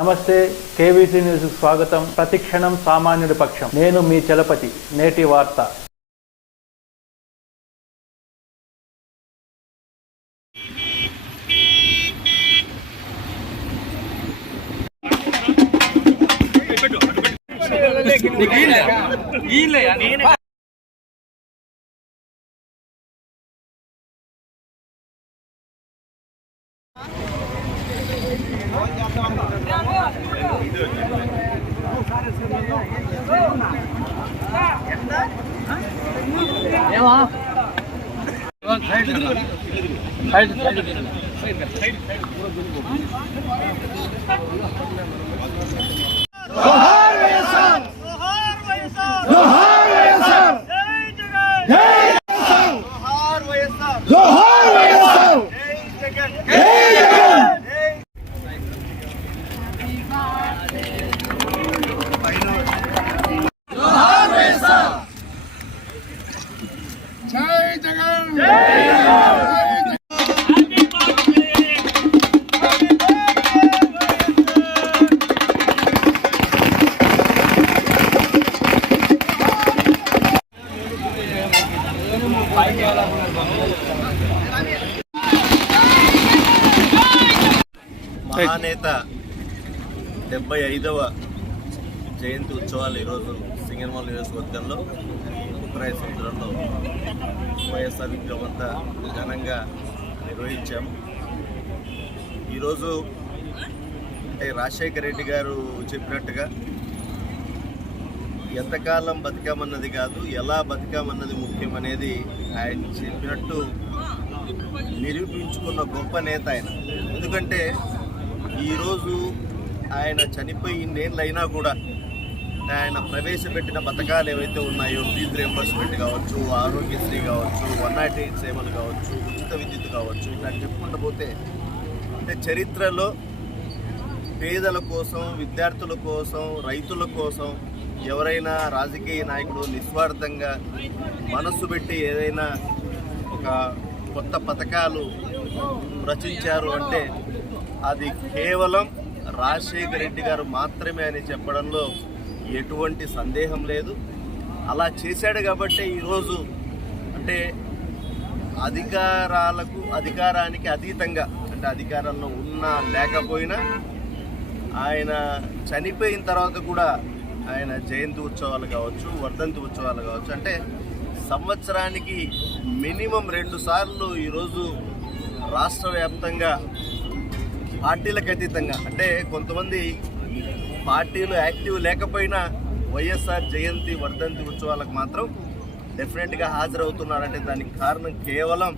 నమస్తే, KVC news స్వాగతం. ప్రతిక్షణం సామాన్యుడి పక్షం. నేను మీ చలపతి. నేటి వార్త. మహానేత 75వ జయంతి ఉత్సవాలు ఈరోజు సింగనమల నియోజకవర్గంలో ఉత్తరాయ సముద్రంలో వైఎస్ఆర్ విగ్రహం అంతా ఘనంగా నిర్వహించాము. ఈరోజు అంటే రాజశేఖర రెడ్డి గారు చెప్పినట్టుగా ఎంతకాలం బతికామన్నది కాదు, ఎలా బతికామన్నది ముఖ్యమనేది ఆయన చెప్పినట్టు నిరూపించుకున్న గొప్ప నేత ఆయన. ఎందుకంటే ఈరోజు ఆయన చనిపోయి ఇన్నేళ్ళు అయినా కూడా ఆయన ప్రవేశపెట్టిన పథకాలు ఏవైతే ఉన్నాయో, ఫీజు రియంబర్స్మెంట్ కావచ్చు, ఆరోగ్యశ్రీ కావచ్చు, 108 సేవలు కావచ్చు, ఉచిత విద్యుత్ కావచ్చు, ఇట్లా చెప్పుకుంటూ పోతే అంటే చరిత్రలో పేదల కోసం, విద్యార్థుల కోసం, రైతుల కోసం ఎవరైనా రాజకీయ నాయకుడు నిస్వార్థంగా మనస్సు పెట్టి ఏదైనా ఒక కొత్త పథకాలు రచించారు అంటే అది కేవలం రాజశేఖర రెడ్డి గారు మాత్రమే అని చెప్పడంలో ఎటువంటి సందేహం లేదు. అలా చేశాడు కాబట్టి ఈరోజు అంటే అధికారానికి అతీతంగా అంటే అధికారంలో ఉన్నా లేకపోయినా ఆయన చనిపోయిన తర్వాత కూడా ఆయన జయంతి ఉత్సవాలు కావచ్చు, వర్ధంతి ఉత్సవాలు కావచ్చు, అంటే సంవత్సరానికి మినిమం 2 సార్లు ఈరోజు రాష్ట్ర వ్యాప్తంగా పార్టీలకు అతీతంగా అంటే కొంతమంది పార్టీలు యాక్టివ్ లేకపోయినా వైఎస్ఆర్ జయంతి వర్ధంతి ఉత్సవాలకు మాత్రం డెఫినెట్గా హాజరవుతున్నారంటే దానికి కారణం కేవలం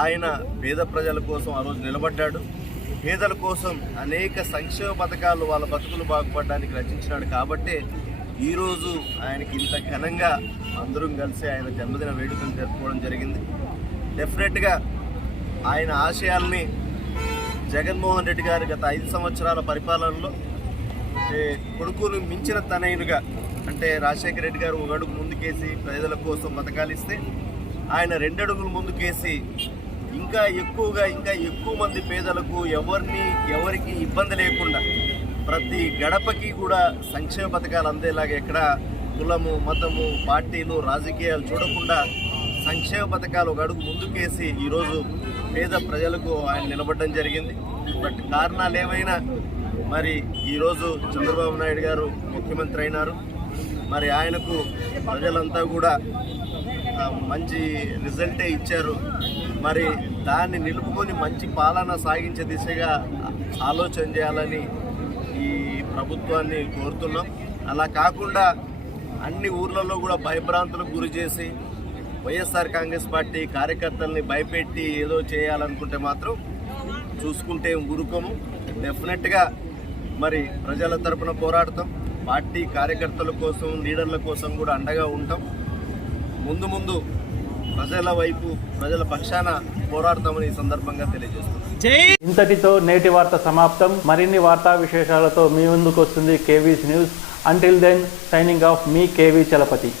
ఆయన పేద ప్రజల కోసం ఆ రోజు నిలబడ్డాడు. పేదల కోసం అనేక సంక్షేమ పథకాలు వాళ్ళ బతుకులు బాగుపడడానికి రచించినాడు. కాబట్టి ఈరోజు ఆయనకి ఇంత ఘనంగా అందరం కలిసి ఆయన జన్మదిన వేడుకను జరుపుకోవడం జరిగింది. డెఫినెట్గా ఆయన ఆశయాల్ని జగన్మోహన్ రెడ్డి గారు గత 5 సంవత్సరాల పరిపాలనలో కొడుకును మించిన తనయునుగా అంటే రాజశేఖర రెడ్డి గారు 1 అడుగు ముందుకేసి ప్రజల కోసం పథకాలు ఇస్తే ఆయన 2 అడుగులు ముందుకేసి ఇంకా ఎక్కువ మంది పేదలకు ఎవరికి ఇబ్బంది లేకుండా ప్రతి గడపకి కూడా సంక్షేమ పథకాలు అందేలాగా ఎక్కడ కులము, మతము, పార్టీలు, రాజకీయాలు చూడకుండా సంక్షేమ పథకాలు 1 అడుగు ముందుకేసి ఈరోజు పేద ప్రజలకు ఆయన నిలబడడం జరిగింది. బట్ కారణాలు ఏమైనా మరి ఈరోజు చంద్రబాబు నాయుడు గారు ముఖ్యమంత్రి అయినారు. మరి ఆయనకు ప్రజలంతా కూడా మంచి రిజల్టే ఇచ్చారు. మరి దాన్ని నిలుపుకొని మంచి పాలన సాగించే దిశగా ఆలోచన చేయాలని ఈ ప్రభుత్వాన్ని కోరుతున్నాం. అలా కాకుండా అన్ని ఊర్లలో కూడా భయభ్రాంతులకు గురి చేసి వైఎస్ఆర్ కాంగ్రెస్ పార్టీ కార్యకర్తల్ని భయపెట్టి ఏదో చేయాలనుకుంటే మాత్రం చూసుకుంటే ఊరుకోము. డెఫినెట్గా మరి ప్రజల తరపున పోరాడతాం. పార్టీ కార్యకర్తల కోసం, లీడర్ల కోసం కూడా అండగా ఉంటాం. ముందు ప్రజల వైపు, ప్రజల పక్షాన పోరాడతామని ఈ సందర్భంగా తెలియజేస్తున్నాం. ఇంతటితో నేటి వార్త సమాప్తం. మరిన్ని వార్తా విశేషాలతో మీ ముందుకు వస్తుంది KVC news. Until then, signing off, మీ కేవీ చలపతి.